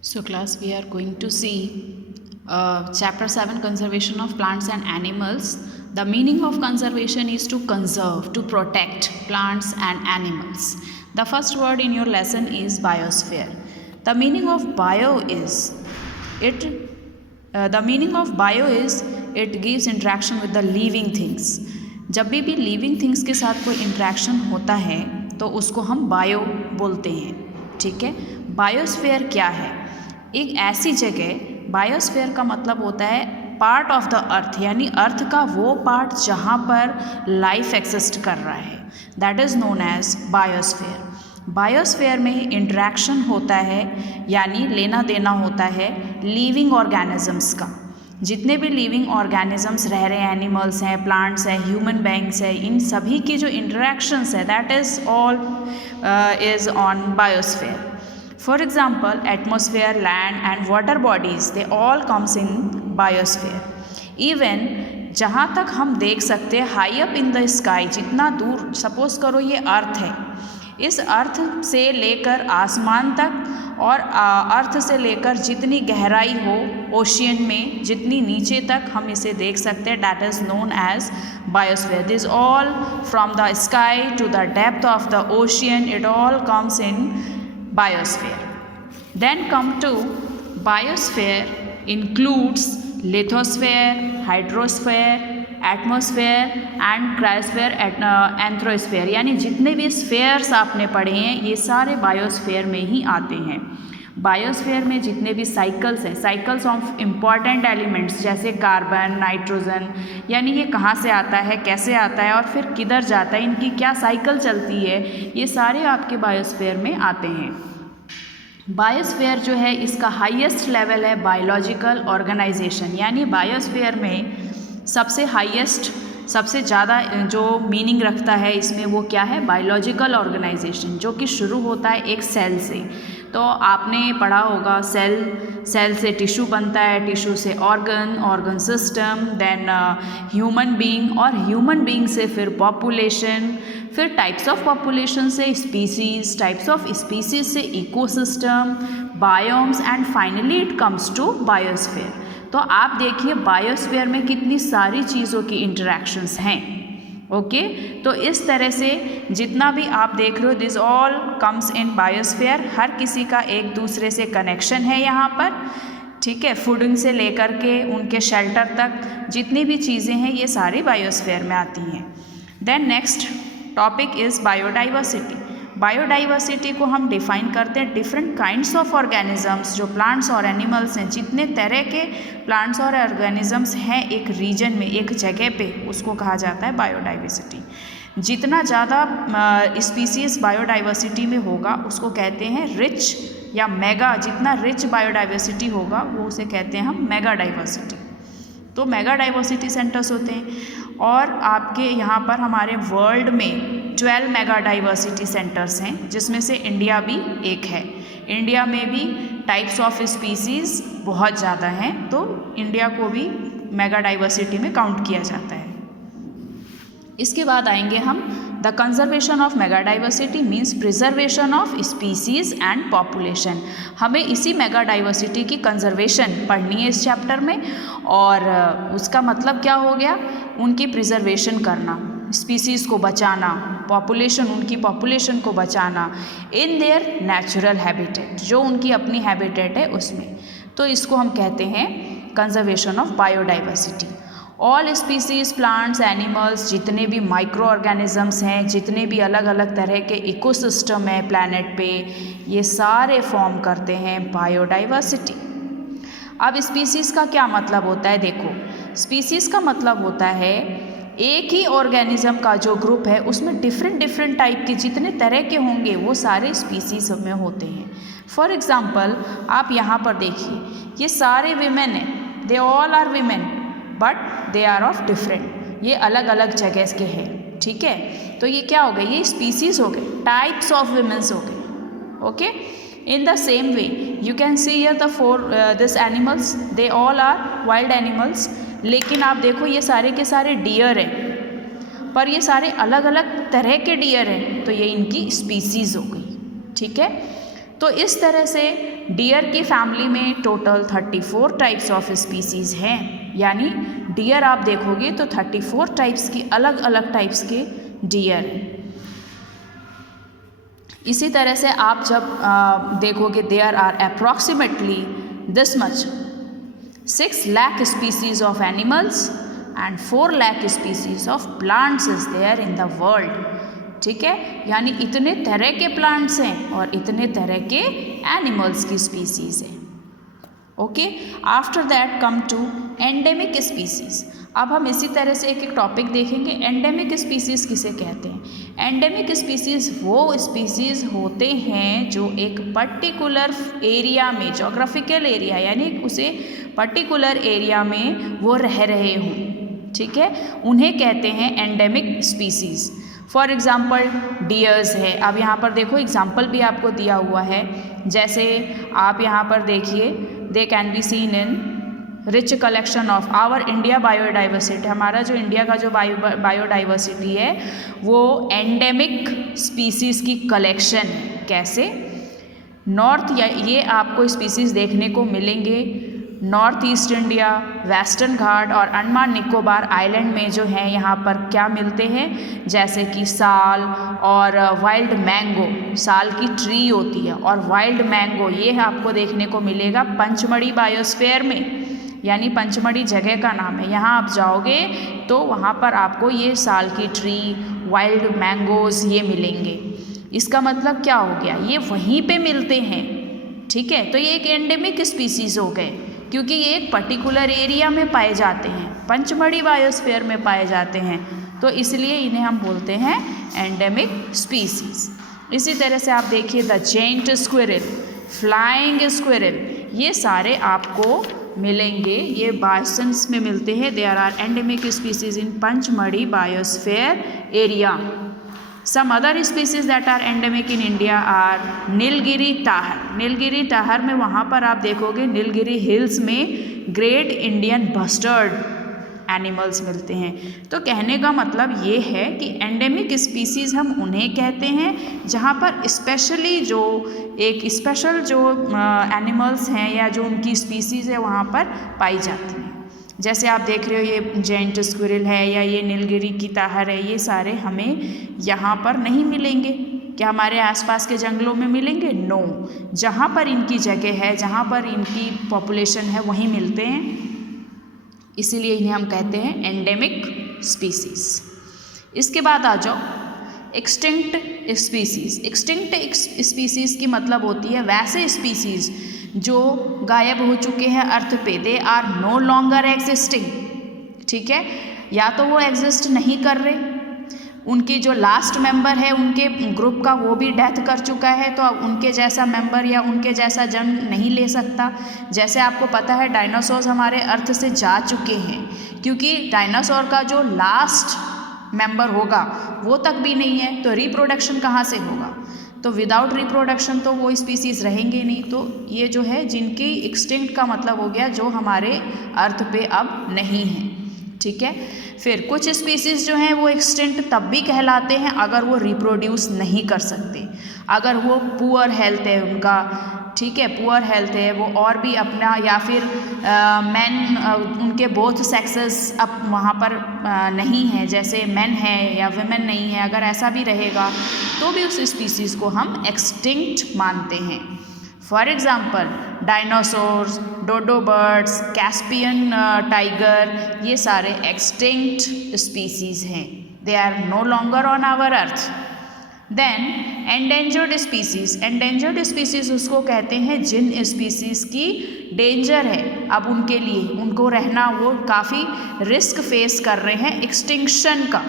So class, we are going to see chapter 7, conservation of plants and animals. The meaning of conservation is to conserve, to protect plants and animals. The first word in your lesson is biosphere. The meaning of bio is it gives interaction with the living things. जब भी living things के साथ कोई interaction होता है तो उसको हम बायो बोलते हैं. ठीक है. बायोस्फीयर क्या है? एक ऐसी जगह, बायोस्फीयर का मतलब होता है पार्ट ऑफ द अर्थ, यानी अर्थ का वो पार्ट जहाँ पर लाइफ एक्सिस्ट कर रहा है, that is known as biosphere. Biosphere में इंटरेक्शन होता है, यानी लेना देना होता है लिविंग ऑर्गेनिजम्स का. जितने भी लिविंग ऑर्गेनिजम्स रह रहे हैं, एनिमल्स हैं, प्लांट्स हैं, ह्यूमन बीइंग्स हैं, इन सभी की जो इंटरेक्शंस है that is all is on biosphere. For example, atmosphere, land and water bodies, they all comes in biosphere. Even जहाँ तक हम देख सकते हैं high up in the sky, जितना दूर, सपोज करो ये अर्थ है, इस अर्थ से लेकर आसमान तक और अर्थ से लेकर जितनी गहराई हो ओशियन में, जितनी नीचे तक हम इसे देख सकते हैं, that is known as biosphere. This all from the sky to the depth of the ocean, it all comes in biosphere. Then come to biosphere includes lithosphere, hydrosphere, atmosphere and cryosphere, एंथ्रोस्फेयर. यानी जितने भी spheres आपने पढ़े हैं ये सारे biosphere में ही आते हैं. बायोस्फेयर में जितने भी साइकिल्स हैं, साइकिल्स ऑफ इम्पॉर्टेंट एलिमेंट्स जैसे कार्बन, नाइट्रोजन, यानी ये कहाँ से आता है, कैसे आता है और फिर किधर जाता है, इनकी क्या साइकिल चलती है, ये सारे आपके बायोस्फेयर में आते हैं. बायोस्फीयर जो है इसका हाईएस्ट लेवल है बायोलॉजिकल ऑर्गेनाइजेशन. यानी बायोस्फीयर में सबसे हाईएस्ट, सबसे ज़्यादा जो मीनिंग रखता है इसमें वो क्या है, बायोलॉजिकल ऑर्गेनाइजेशन, जो कि शुरू होता है एक सेल से. तो आपने पढ़ा होगा सेल से टिश्यू बनता है, टिश्यू से organ system, then human being, और ह्यूमन बीइंग से फिर पॉपुलेशन, फिर टाइप्स ऑफ पॉपुलेशन से स्पीसीज, टाइप्स ऑफ स्पीसीज से ecosystem, biomes and finally it comes to biosphere. तो आप देखिए बायोस्फीयर में कितनी सारी चीज़ों की इंटरेक्शंस हैं. ओके तो इस तरह से जितना भी आप देख रहे हो this all comes in biosphere. हर किसी का एक दूसरे से कनेक्शन है यहाँ पर. ठीक है, फूडिंग से लेकर के उनके शेल्टर तक जितनी भी चीज़ें हैं ये सारी बायोस्फीयर में आती हैं. Then next topic is biodiversity. Biodiversity को हम डिफाइन करते हैं डिफरेंट काइंड्स ऑफ ऑर्गेनिजम्स, जो प्लांट्स और एनिमल्स हैं, जितने तरह के प्लांट्स और ऑर्गेनिजम्स हैं एक रीजन में, एक जगह पे, उसको कहा जाता है बायोडाइवर्सिटी. जितना ज़्यादा स्पीसीज बायोडाइवर्सिटी में होगा उसको कहते हैं रिच या मेगा. जितना रिच बायोडाइवर्सिटी होगा वो उसे कहते हैं हम मेगा डाइवर्सिटी. तो मेगा डाइवर्सिटी सेंटर्स होते हैं और आपके यहाँ पर हमारे वर्ल्ड में 12 मेगा डाइवर्सिटी सेंटर्स हैं, जिसमें से इंडिया भी एक है. इंडिया में भी टाइप्स ऑफ स्पीसीज़ बहुत ज़्यादा हैं, तो इंडिया को भी मेगा डाइवर्सिटी में काउंट किया जाता है. इसके बाद आएंगे हम the conservation of mega diversity means preservation of species and population. हमें इसी मेगा डाइवर्सिटी की कंजर्वेशन पढ़नी है इस चैप्टर में, और उसका मतलब क्या हो गया, उनकी प्रिजर्वेशन करना, स्पीसीज़ को बचाना, पॉपुलेशन, उनकी पॉपुलेशन को बचाना इन देयर नेचुरल हैबिटेट, जो उनकी अपनी हैबिटेट है उसमें. तो इसको हम कहते हैं conservation of biodiversity. All species, plants, animals, जितने भी माइक्रो ऑर्गेनिजम्स हैं, जितने भी अलग अलग तरह के इकोसिस्टम हैं प्लैनेट पे, ये सारे फॉर्म करते हैं बायोडाइवर्सिटी. अब स्पीसीज़ का क्या मतलब होता है, देखो स्पीसीज़ का मतलब होता है एक ही ऑर्गेनिज्म का जो ग्रुप है उसमें डिफरेंट टाइप के जितने तरह के होंगे वो सारे स्पीसीज़ में होते हैं. फॉर एग्ज़ाम्पल आप यहाँ पर देखिए, ये सारे विमेन हैं, they all are women but they are of different, ये अलग अलग जगह के हैं. ठीक है, तो ये क्या हो गए, ये स्पीसीज़ हो गए, टाइप्स ऑफ विमेन्स हो गए. Okay, in the same way you can see here the this animals, they all are wild animals. लेकिन आप देखो ये सारे के सारे डियर हैं, पर ये सारे अलग अलग तरह के डियर हैं, तो ये इनकी स्पीसीज़ हो गई. ठीक है, तो इस तरह से डियर की फैमिली में टोटल 34 टाइप्स ऑफ स्पीसीज़ हैं, यानी डियर आप देखोगे तो 34 टाइप्स की अलग अलग टाइप्स के डियर हैं। इसी तरह से आप जब देखोगे there are approximately this much 6 lakh species of animals and 4 lakh species of plants is there in the world. ठीक है, यानी इतने तरह के प्लांट्स हैं और इतने तरह के एनिमल्स की स्पीसीज हैं। Okay, after that come to endemic species. अब हम इसी तरह से एक एक टॉपिक देखेंगे। एंडेमिक स्पीसीज किसे कहते हैं? एंडेमिक स्पीसीज वो स्पीसीज होते हैं जो एक पर्टिकुलर एरिया में, जोग्राफिकल एरिया यानी उसे पर्टिकुलर एरिया में वो रह रहे हों। ठीक है, उन्हें कहते हैं endemic species. For example dears है। अब यहाँ पर देखो एग्जाम्पल भी आपको दिया हुआ है, जैसे आप यहाँ पर देखिए, they can be seen in rich collection of our India biodiversity. हमारा जो इंडिया का जो बायोडाइवर्सिटी है वो एंडेमिक स्पीसीज़ की कलेक्शन है। कैसे? नॉर्थ, या ये आपको स्पीसीज़ देखने को मिलेंगे नॉर्थ ईस्ट इंडिया, वेस्टर्न घाट और अंडमान निकोबार आइलैंड में जो है यहाँ पर क्या मिलते हैं, जैसे कि साल और वाइल्ड मैंगो। साल की ट्री होती है और वाइल्ड मैंगो ये आपको देखने को मिलेगा पंचमढ़ी बायोस्फीयर में, यानी पंचमढ़ी जगह का नाम है। यहाँ आप जाओगे तो वहाँ पर आपको ये साल की ट्री, वाइल्ड मैंगोज़ ये मिलेंगे। इसका मतलब क्या हो गया, ये वहीं पे मिलते हैं। ठीक है, तो ये एक एंडेमिक स्पीसीज़ हो गए क्योंकि ये एक पर्टिकुलर एरिया में पाए जाते हैं, पंचमढ़ी बायोस्फीयर में पाए जाते हैं, तो इसलिए इन्हें हम बोलते हैं एंडेमिक स्पीसीज़। इसी तरह से आप देखिए the giant squirrel, flying squirrel, ये सारे आपको मिलेंगे, ये बायसन्स में मिलते हैं। There are endemic species in Pachmarhi biosphere area. Some other species that are endemic in India are Nilgiri tahr. Nilgiri tahr में वहाँ पर आप देखोगे नीलगिरी हिल्स में ग्रेट इंडियन बस्टर्ड एनिमल्स मिलते हैं। तो कहने का मतलब ये है कि एंडेमिक स्पीसीज़ हम उन्हें कहते हैं जहाँ पर स्पेशली जो एक स्पेशल जो एनिमल्स हैं या जो उनकी स्पीसीज़ है वहाँ पर पाई जाती हैं। जैसे आप देख रहे हो ये जेंट स्क्विरल है या ये नीलगिरी की टाहर है, ये सारे हमें यहाँ पर नहीं मिलेंगे। क्या हमारे आसपास के जंगलों में मिलेंगे? नो, जहाँ पर इनकी जगह है, जहाँ पर इनकी पॉपुलेशन है वहीं मिलते हैं, इसीलिए इन्हें हम कहते हैं एंडेमिक स्पीसीज़। इसके बाद आ जाओ एक्सटिंक्ट स्पीसीज़। एक्सटिंक्ट स्पीसीज़ की मतलब होती है वैसे स्पीसीज़ जो गायब हो चुके हैं अर्थ पे, they are no longer existing. ठीक है, या तो वो एग्जिस्ट नहीं कर रहे, उनकी जो लास्ट मेंबर है उनके ग्रुप का वो भी डेथ कर चुका है, तो अब उनके जैसा मेंबर या उनके जैसा जन्म नहीं ले सकता। जैसे आपको पता है डायनासोर्स हमारे अर्थ से जा चुके हैं, क्योंकि डायनासोर का जो लास्ट मेंबर होगा वो तक भी नहीं है, तो रिप्रोडक्शन कहाँ से होगा? तो विदाउट रिप्रोडक्शन तो वो स्पीसीज़ रहेंगे नहीं। तो ये जो है जिनकी एक्सटिंक्ट का मतलब हो गया जो हमारे अर्थ पे अब नहीं है। ठीक है, फिर कुछ स्पीसीज़ जो हैं वो एक्सटिंक्ट तब भी कहलाते हैं अगर वो रिप्रोड्यूस नहीं कर सकते, अगर वो पुअर हेल्थ है उनका। ठीक है, पुअर हेल्थ है वो, और भी अपना या फिर मैन उनके बोथ सेक्सेस अब वहाँ पर नहीं है, जैसे मैन है या वुमेन नहीं है, अगर ऐसा भी रहेगा तो भी उस स्पीसीज़ को हम एक्सटिंक्ट मानते हैं। For example dinosaurs, dodo birds, Caspian tiger, ये सारे एक्सटिंक्ट स्पीसीज़ हैं, they are no longer on our earth. Then endangered species. Endangered species उसको कहते हैं जिन स्पीसीज़ की डेंजर है अब उनके लिए, उनको रहना वो काफ़ी रिस्क फेस कर रहे हैं एक्सटिंक्शन का,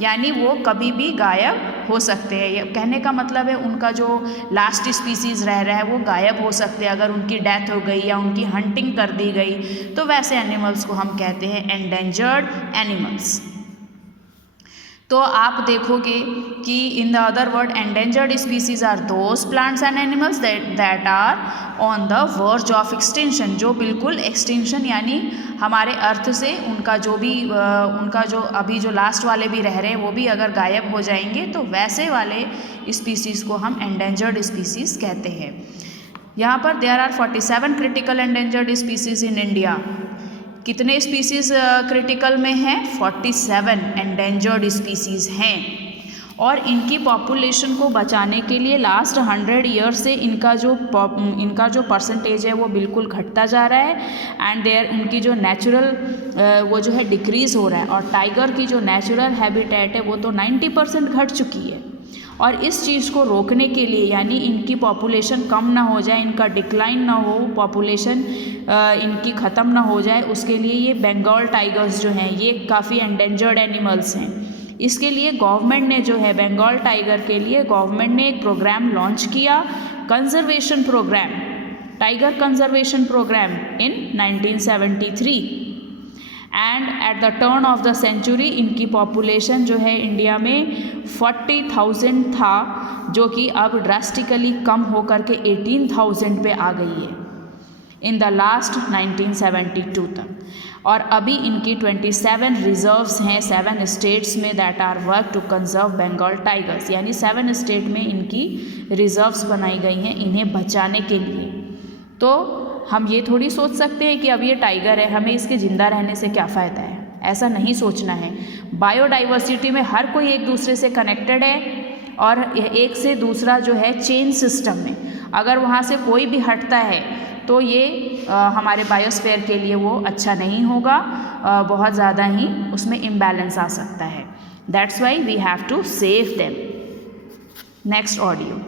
यानी वो कभी भी गायब हो सकते हैं। कहने का मतलब है उनका जो लास्ट स्पीसीज़ रह रहा है वो गायब हो सकते हैं अगर उनकी डेथ हो गई या उनकी हंटिंग कर दी गई, तो वैसे एनिमल्स को हम कहते हैं एंडेंजर्ड एनिमल्स। तो आप देखोगे कि in the other word endangered species are those plants and animals that are on the verge of extinction, जो बिल्कुल एक्सटिंक्शन यानी हमारे अर्थ से उनका जो अभी जो लास्ट वाले भी रह रहे हैं वो भी अगर गायब हो जाएंगे तो वैसे वाले स्पीसीज़ को हम एंडेंजर्ड स्पीसीज़ कहते हैं। यहाँ पर there are 47 critical endangered species in India. कितने स्पीसीज़ क्रिटिकल में हैं? 47 एंडेंजर्ड स्पीसीज़ हैं। और इनकी पॉपुलेशन को बचाने के लिए लास्ट 100 ईयर से इनका जो परसेंटेज है वो बिल्कुल घटता जा रहा है एंड उनकी जो नेचुरल वो जो है डिक्रीज़ हो रहा है। और टाइगर की जो नेचुरल हैबिटेट है वो तो 90% घट चुकी है। और इस चीज़ को रोकने के लिए यानी इनकी पॉपुलेशन कम ना हो जाए, इनका डिक्लाइन ना हो, पॉपुलेशन इनकी ख़त्म ना हो जाए, उसके लिए ये बंगाल टाइगर्स जो हैं ये काफ़ी एंडेंजर्ड एनिमल्स हैं। इसके लिए गवर्नमेंट ने जो है बंगाल टाइगर के लिए गवर्नमेंट ने एक प्रोग्राम लॉन्च किया, conservation program, tiger conservation program in 1973। And at the turn of the century इनकी पॉपुलेशन जो है इंडिया में 40,000 था, जो कि अब ड्रास्टिकली कम होकर के 18,000 पे आ गई है इन द लास्ट 1972 तक। और अभी इनकी 27 रिजर्व्स हैं 7 स्टेट्स में that are work to conserve Bengal tigers, यानी 7 स्टेट में इनकी रिजर्व्स बनाई गई हैं इन्हें बचाने के लिए। तो हम ये थोड़ी सोच सकते हैं कि अब ये टाइगर है हमें इसके ज़िंदा रहने से क्या फ़ायदा है, ऐसा नहीं सोचना है। बायोडाइवर्सिटी में हर कोई एक दूसरे से कनेक्टेड है और एक से दूसरा जो है चेन सिस्टम में, अगर वहाँ से कोई भी हटता है तो ये हमारे बायोस्फीयर के लिए वो अच्छा नहीं होगा, बहुत ज़्यादा ही उसमें इम्बैलेंस आ सकता है। That's why we have to save them. Next audio.